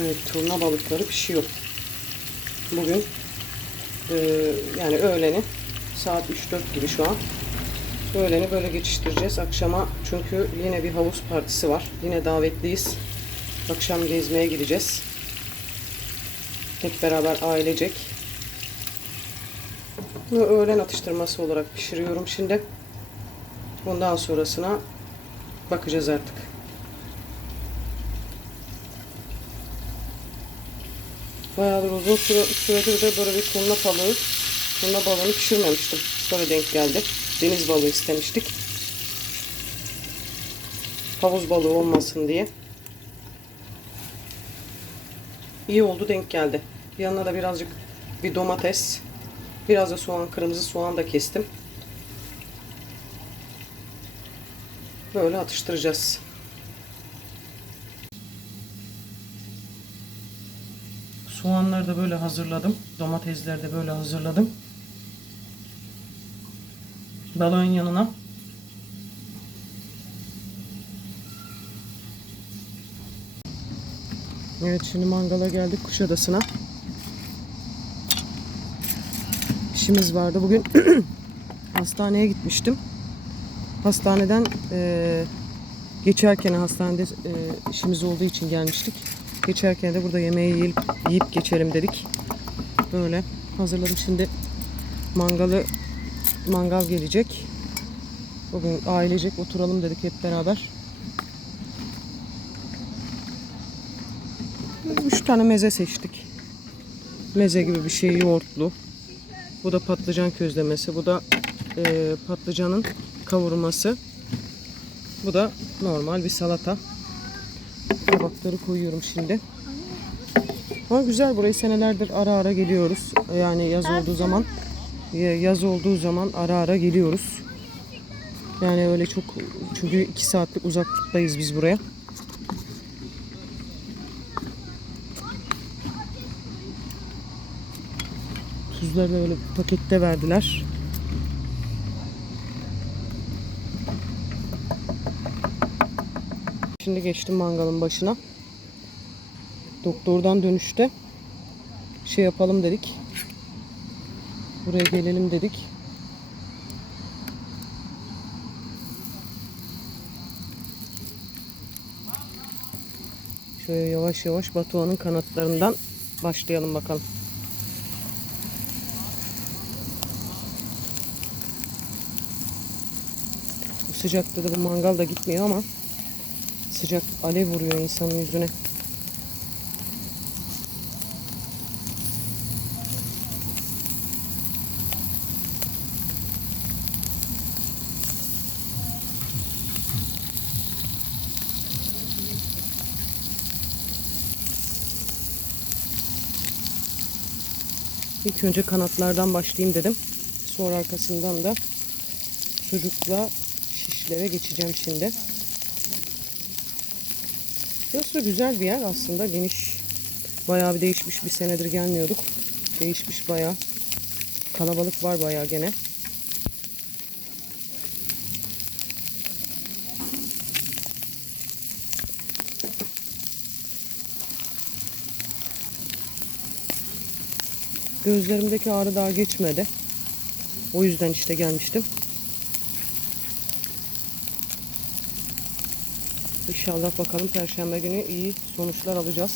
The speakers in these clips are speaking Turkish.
Evet, turna balıkları pişiyor. Bugün e, yani öğleni saat 3-4 gibi şu an. Öğleni böyle geçiştireceğiz. Akşama çünkü yine bir havuz partisi var. Yine davetliyiz. Akşam gezmeye gideceğiz. Hep beraber ailecek. Bunu öğlen atıştırması olarak pişiriyorum şimdi. Bundan sonrasına bakacağız artık. Bayağıdır uzun süre, süredir de böyle bir turna balığı, turna balığını pişirmemiştim. Sonra denk geldi. Deniz balığı istemiştik. Havuz balığı olmasın diye. İyi oldu denk geldi. Yanına da birazcık bir domates, biraz da soğan, kırmızı soğan da kestim. Böyle atıştıracağız. Soğanları da böyle hazırladım. Domatesleri de böyle hazırladım. Balığın yanına Evet şimdi mangala geldik Kuşadası'na. İşimiz vardı. Bugün hastaneye gitmiştim. Hastaneden eee, geçerken hastanede eee, işimiz olduğu için gelmiştik. Geçerken de burada yemeği yiyip, yiyip geçelim dedik. Böyle hazırladım şimdi mangalı mangal gelecek. Bugün ailecek oturalım dedik hep beraber. Üç tane meze seçtik. Meze gibi bir şey yoğurtlu. Bu da patlıcan közlemesi. Bu da e, patlıcanın kavurması. Bu da normal bir salata. Tabakları koyuyorum şimdi. Ama güzel burayı senelerdir ara ara geliyoruz. Yani yaz olduğu zaman yaz olduğu zaman ara ara geliyoruz. Yani öyle çok çünkü iki saatlik uzaklıktayız biz buraya. Tuzları da öyle pakette verdiler. Şimdi geçtim mangalın başına. Doktordan dönüşte şey yapalım dedik. Buraya gelelim dedik. Şöyle yavaş yavaş Batuhan'ın kanatlarından başlayalım bakalım. Bu sıcakta da bu mangal da gitmiyor ama sıcak alev vuruyor insanın yüzüne. İlk önce kanatlardan başlayayım dedim. Sonra arkasından da sucukla şişlere geçeceğim şimdi. Burası da güzel bir yer aslında. Geniş. Bayağı bir değişmiş. Bir senedir gelmiyorduk. Değişmiş bayağı. Kalabalık var bayağı gene. Gözlerimdeki ağrı daha geçmedi. O yüzden işte gelmiştim. İnşallah bakalım Perşembe günü iyi sonuçlar alacağız.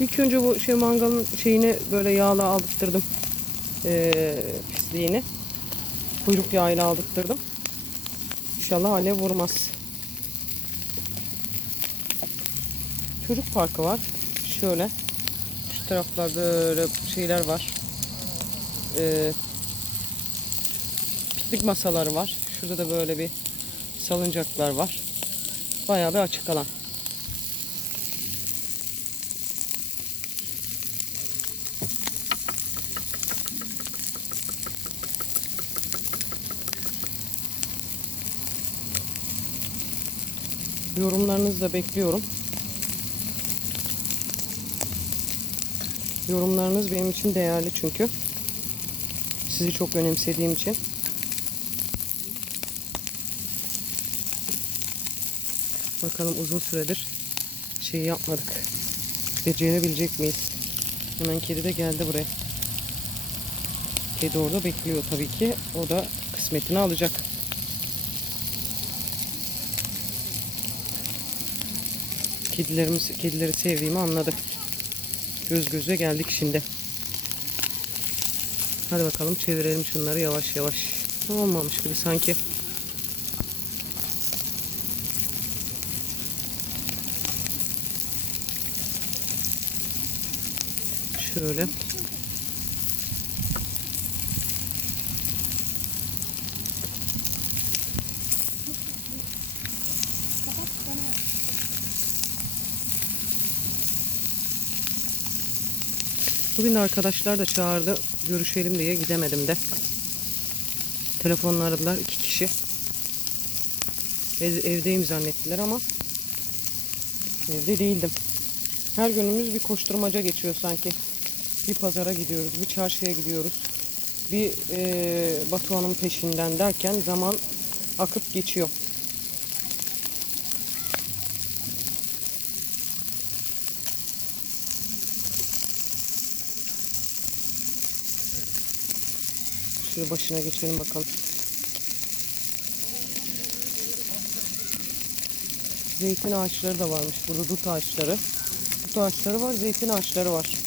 İlk önce bu şey mangalın şeyini böyle yağla aldırttırdım. Ee, pisliğini. Kuyruk yağıyla aldırttırdım. İnşallah alev vurmaz. Çocuk parkı var. Şöyle. Şu taraflarda böyle şeyler var. Ee, piknik masaları var. Şurada da böyle bir salıncaklar var. Bayağı bir açık alan. Yorumlarınızı da bekliyorum. Yorumlarınız benim için değerli çünkü. Sizi çok önemsediğim için. Bakalım uzun süredir şey yapmadık. Becerebilecek miyiz? Hemen kedi de geldi buraya. Kedi orada bekliyor tabii ki. O da kısmetini alacak. Kedilerimiz, kedileri sevdiğimi anladı. Göz göze geldik şimdi. Hadi bakalım çevirelim şunları yavaş yavaş. Olmamış gibi sanki. Şöyle. Bugün arkadaşlar da çağırdı. Görüşelim diye gidemedim de. Telefonla aradılar iki kişi. Ev- evdeyim zannettiler ama evde değildim. Her günümüz bir koşturmaca geçiyor sanki. Bir pazara gidiyoruz, bir çarşıya gidiyoruz. Bir eee Batuhan'ın peşinden derken zaman akıp geçiyor. Şöyle başına geçelim bakalım. Zeytin ağaçları da varmış. Burada dut ağaçları. Dut ağaçları var, zeytin ağaçları var.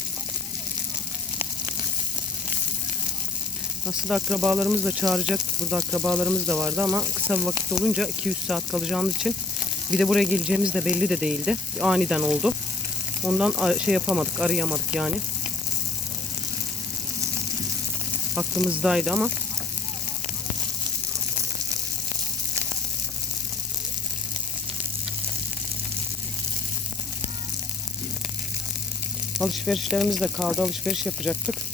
Aslında akrabalarımız da çağıracaktık. Burada akrabalarımız da vardı ama kısa bir vakit olunca 200 saat kalacağımız için bir de buraya geleceğimiz de belli de değildi. Aniden oldu. Ondan şey yapamadık, arayamadık yani. Aklımızdaydı ama alışverişlerimiz de kaldı. Alışveriş yapacaktık.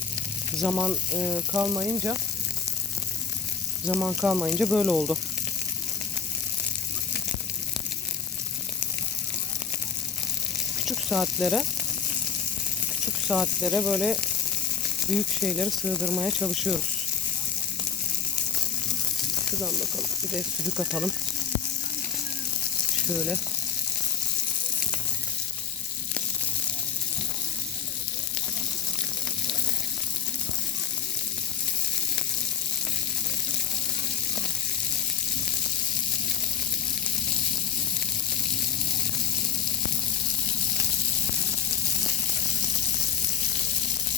Zaman e, kalmayınca zaman kalmayınca böyle oldu. Küçük saatlere küçük saatlere böyle büyük şeyleri sığdırmaya çalışıyoruz. Şuradan bakalım. Bir de süzük atalım. Şöyle.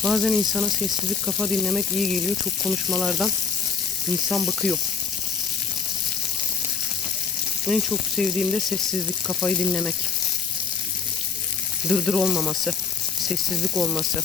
Bazen insana sessizlik kafa dinlemek iyi geliyor. Çok konuşmalardan insan bakıyor. En çok sevdiğim de sessizlik kafayı dinlemek. Dırdır olmaması. Sessizlik olması.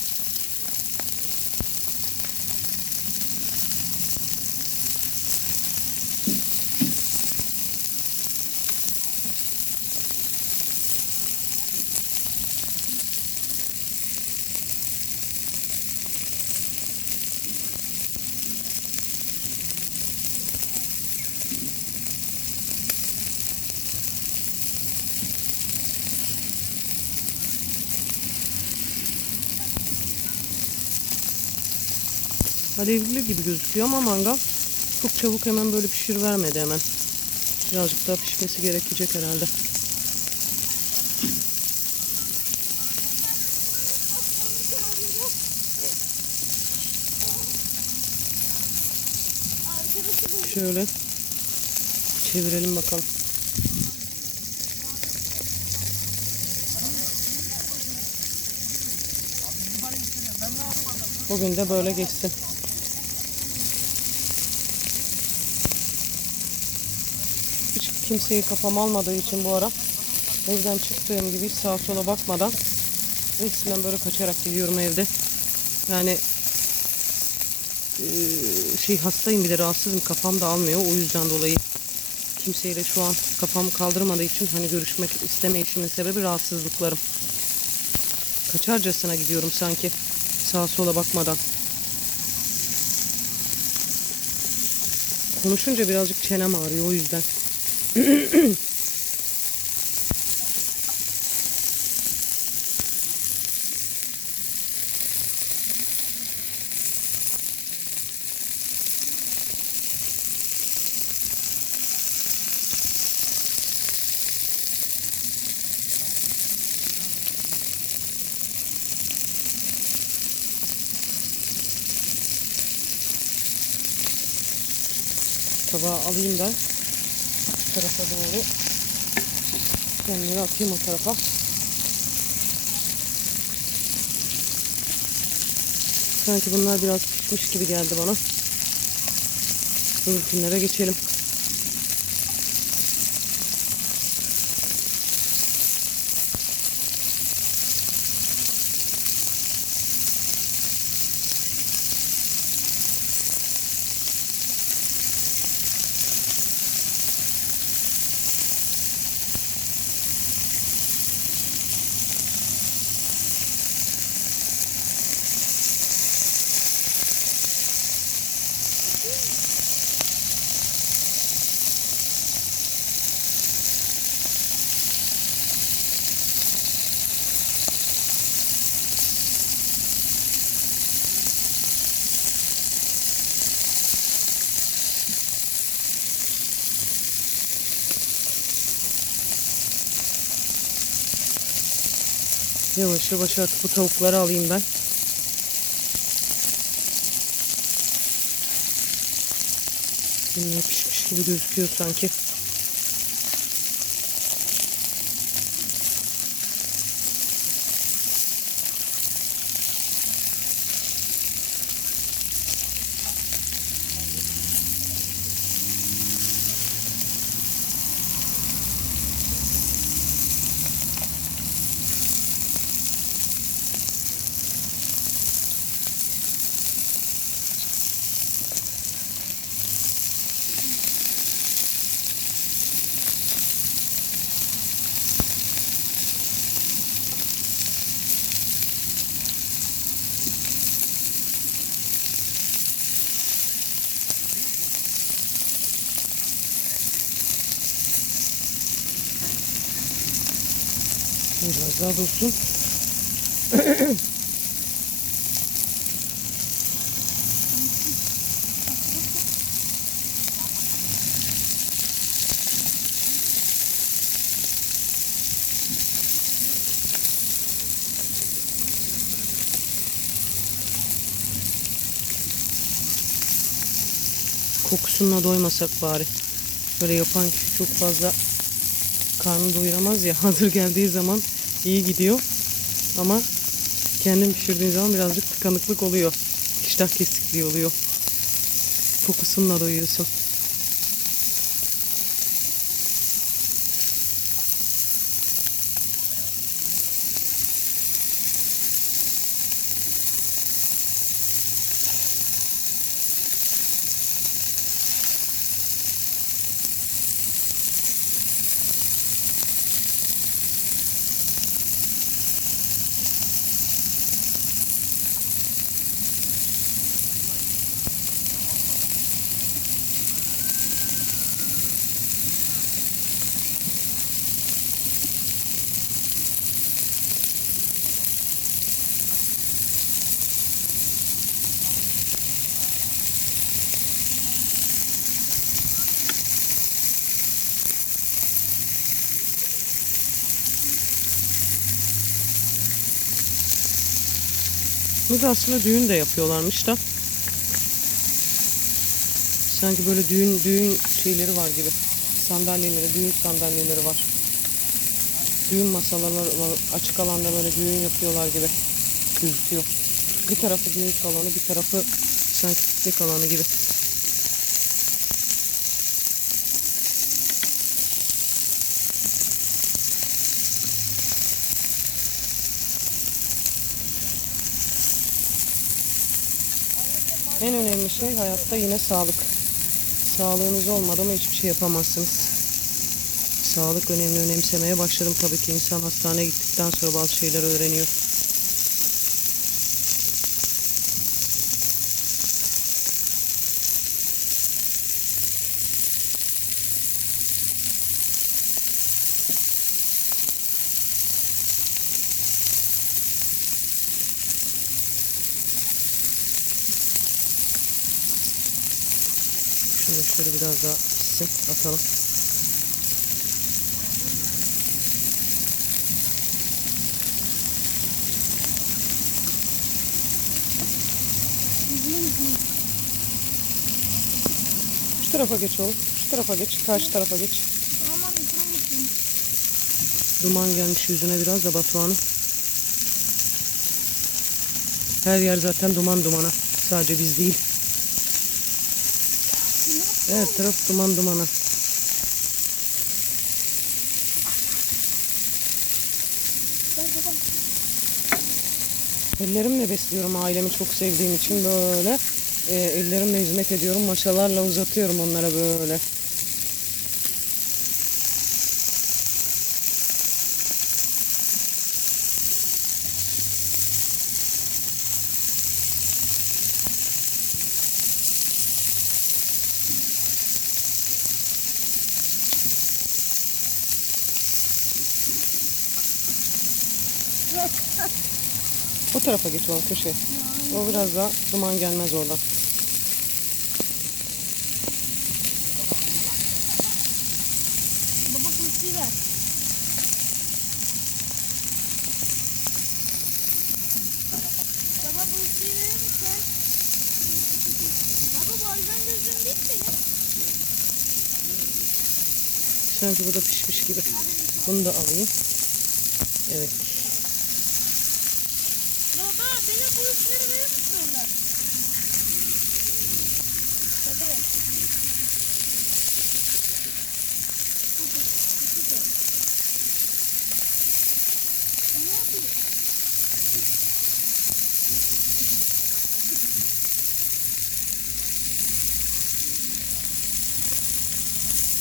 Alevli gibi gözüküyor ama mangal çok çabuk hemen böyle pişir vermedi hemen. Birazcık daha pişmesi gerekecek herhalde. Şöyle çevirelim bakalım. Bugün de böyle geçsin. Hiç kimseyi kafam almadığı için bu ara evden çıktığım gibi hiç sağa sola bakmadan resmen böyle kaçarak gidiyorum evde. Yani şey hastayım bir de rahatsızım kafam da almıyor o yüzden dolayı kimseyle şu an kafam kaldırmadığı için hani görüşmek istemeyişimin sebebi rahatsızlıklarım. Kaçarcasına gidiyorum sanki sağa sola bakmadan. Konuşunca birazcık çenem ağrıyor o yüzden tabağı alayım da tarafa doğru kendileri atayım o tarafa. Sanki bunlar biraz pişmiş gibi geldi bana. Öbürkünlere geçelim. Yavaş yavaş artık bu tavukları alayım ben. Bunlar pişmiş gibi gözüküyor sanki. Biraz daha dursun. Kokusunla doymasak bari. Böyle yapan kişi çok fazla karnını doyuramaz ya. Hazır geldiği zaman iyi gidiyor. Ama kendin pişirdiğin zaman birazcık tıkanıklık oluyor. İştah kesikliği oluyor. Kokusunla doyuyorsun. Burada aslında düğün de yapıyorlarmış da. Sanki böyle düğün düğün şeyleri var gibi. Sandalyeleri, düğün sandalyeleri var. Düğün masaları. Açık alanda böyle düğün yapıyorlar gibi gözüküyor. Bir tarafı düğün salonu, bir tarafı sanki piknik alanı gibi. En önemli şey hayatta yine sağlık. Sağlığınız olmadı mı hiçbir şey yapamazsınız. Sağlık önemli önemsemeye başladım tabii ki insan hastaneye gittikten sonra bazı şeyler öğreniyor. Şöyle biraz daha pişsin atalım. İşte tarafa geç oğlum. Şu tarafa geç. Karşı tarafa geç. Duman gelmiş yüzüne biraz da Batuhan'ın. Her yer zaten duman dumana. Sadece biz değil. Her taraf duman dumana. Ellerimle besliyorum ailemi çok sevdiğim için böyle. e, ellerimle hizmet ediyorum. Maşalarla uzatıyorum onlara böyle. Tarafa geç o köşeye. O biraz daha duman gelmez oradan. Baba kursuyu ver. Baba kursuyu verir misin? Baba bu yüzden gözüm değil benim. Sanki bu da pişmiş gibi. Bunu da alayım. Evet. Baba benim kursuları verir misin oradan? Baba. Ne yapıyorsun?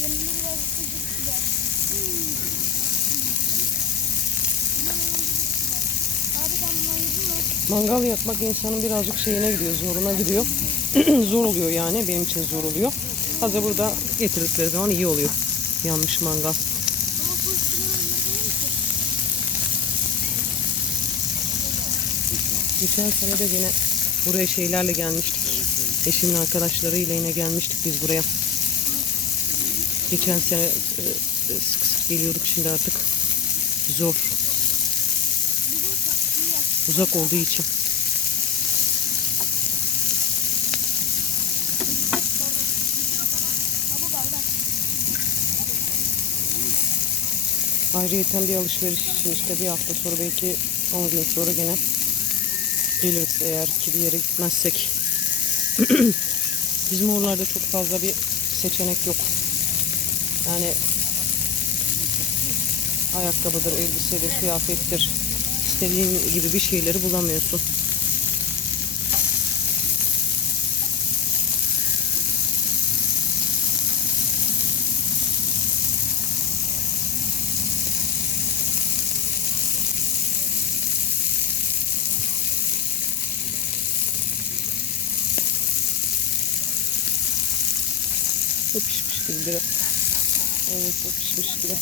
Yanımda biraz sıcak sıcak. Abi ben bundan yedim mi? Mangal yakmak insanın birazcık şeyine gidiyor, zoruna gidiyor. zor oluyor yani, benim için zor oluyor. Hazır burada getirdikleri zaman iyi oluyor. Yanmış mangal. Geçen sene de yine buraya şeylerle gelmiştik. Eşimin arkadaşlarıyla yine gelmiştik biz buraya. Geçen sene e, e, sık sık geliyorduk şimdi artık zor. Bir de tatlı ya. Uzak olduğu için. Ayrıyeten bir alışveriş için işte bir hafta sonra belki 10 gün sonra gene geliriz eğer ki bir yere gitmezsek. Bizim oralarda çok fazla bir seçenek yok. Yani ayakkabıdır, elbisedir, kıyafettir. İstediğin gibi bir şeyleri bulamıyorsun. Çok pişmiş gibi biraz. Evet çok pişmiş gibi.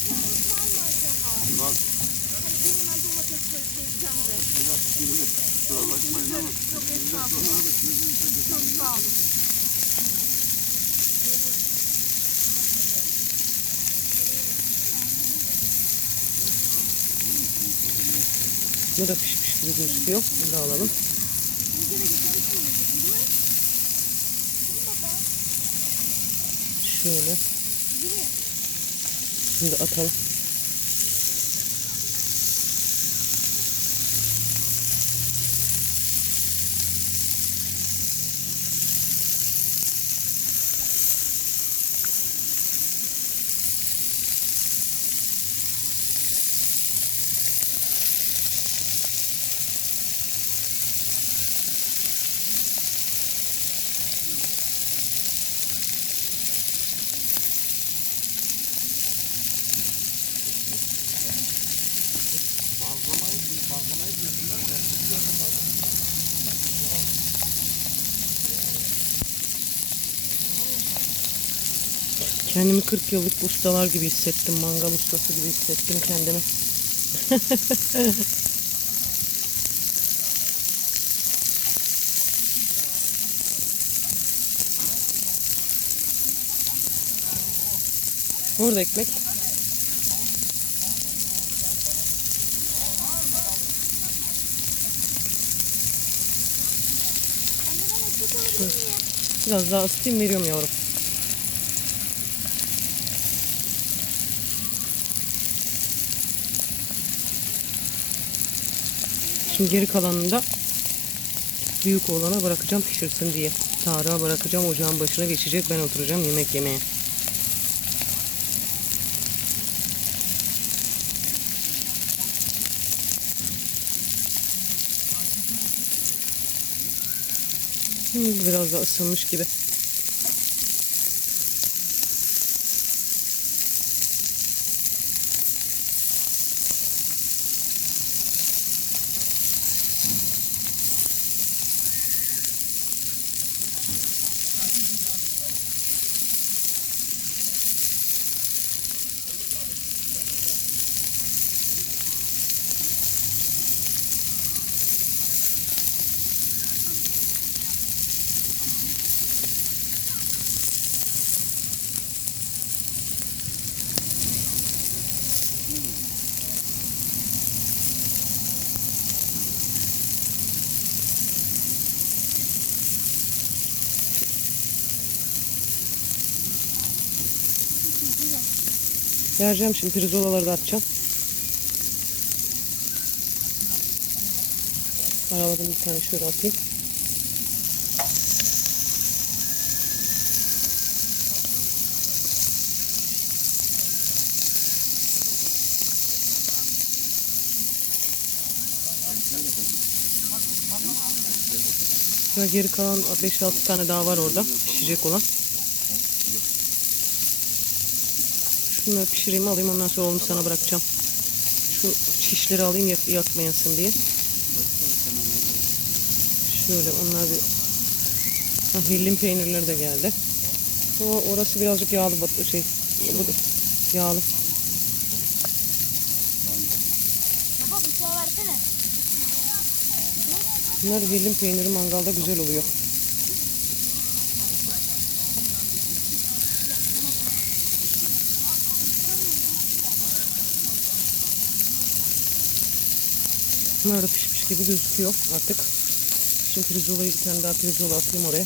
Hani bir hemen domates koyacağım da. Çok estağfurullah. Çok sağ olun. Bu da pişmiş gibi gözüküyor. Bunu da alalım. De? Şöyle. Şimdi atalım. Kendimi 40 yıllık ustalar gibi hissettim. Mangal ustası gibi hissettim kendimi. Burada ekmek. Biraz daha ısıtayım veriyorum yavrum. Şimdi geri kalanını da büyük oğlana bırakacağım pişirsin diye. Tarık'a bırakacağım ocağın başına geçecek. Ben oturacağım yemek yemeye. Biraz da ısınmış gibi. Vereceğim şimdi pirzolaları da atacağım. Araladım bir tane şöyle atayım. Ve geri kalan 5-6 tane daha var orada pişecek olan. Şunları pişireyim alayım ondan sonra oğlum sana bırakacağım. Şu şişleri alayım yak yakmayasın diye. Şöyle onlar bir... Ha, hillim peynirleri de geldi. O, orası birazcık yağlı bat şey bu da yağlı. Baba bıçağı versene. Bunlar hillim peyniri mangalda güzel oluyor. Bunlar da pişmiş gibi gözüküyor artık. Şimdi pirzolayı bir tane daha pirzola atayım oraya.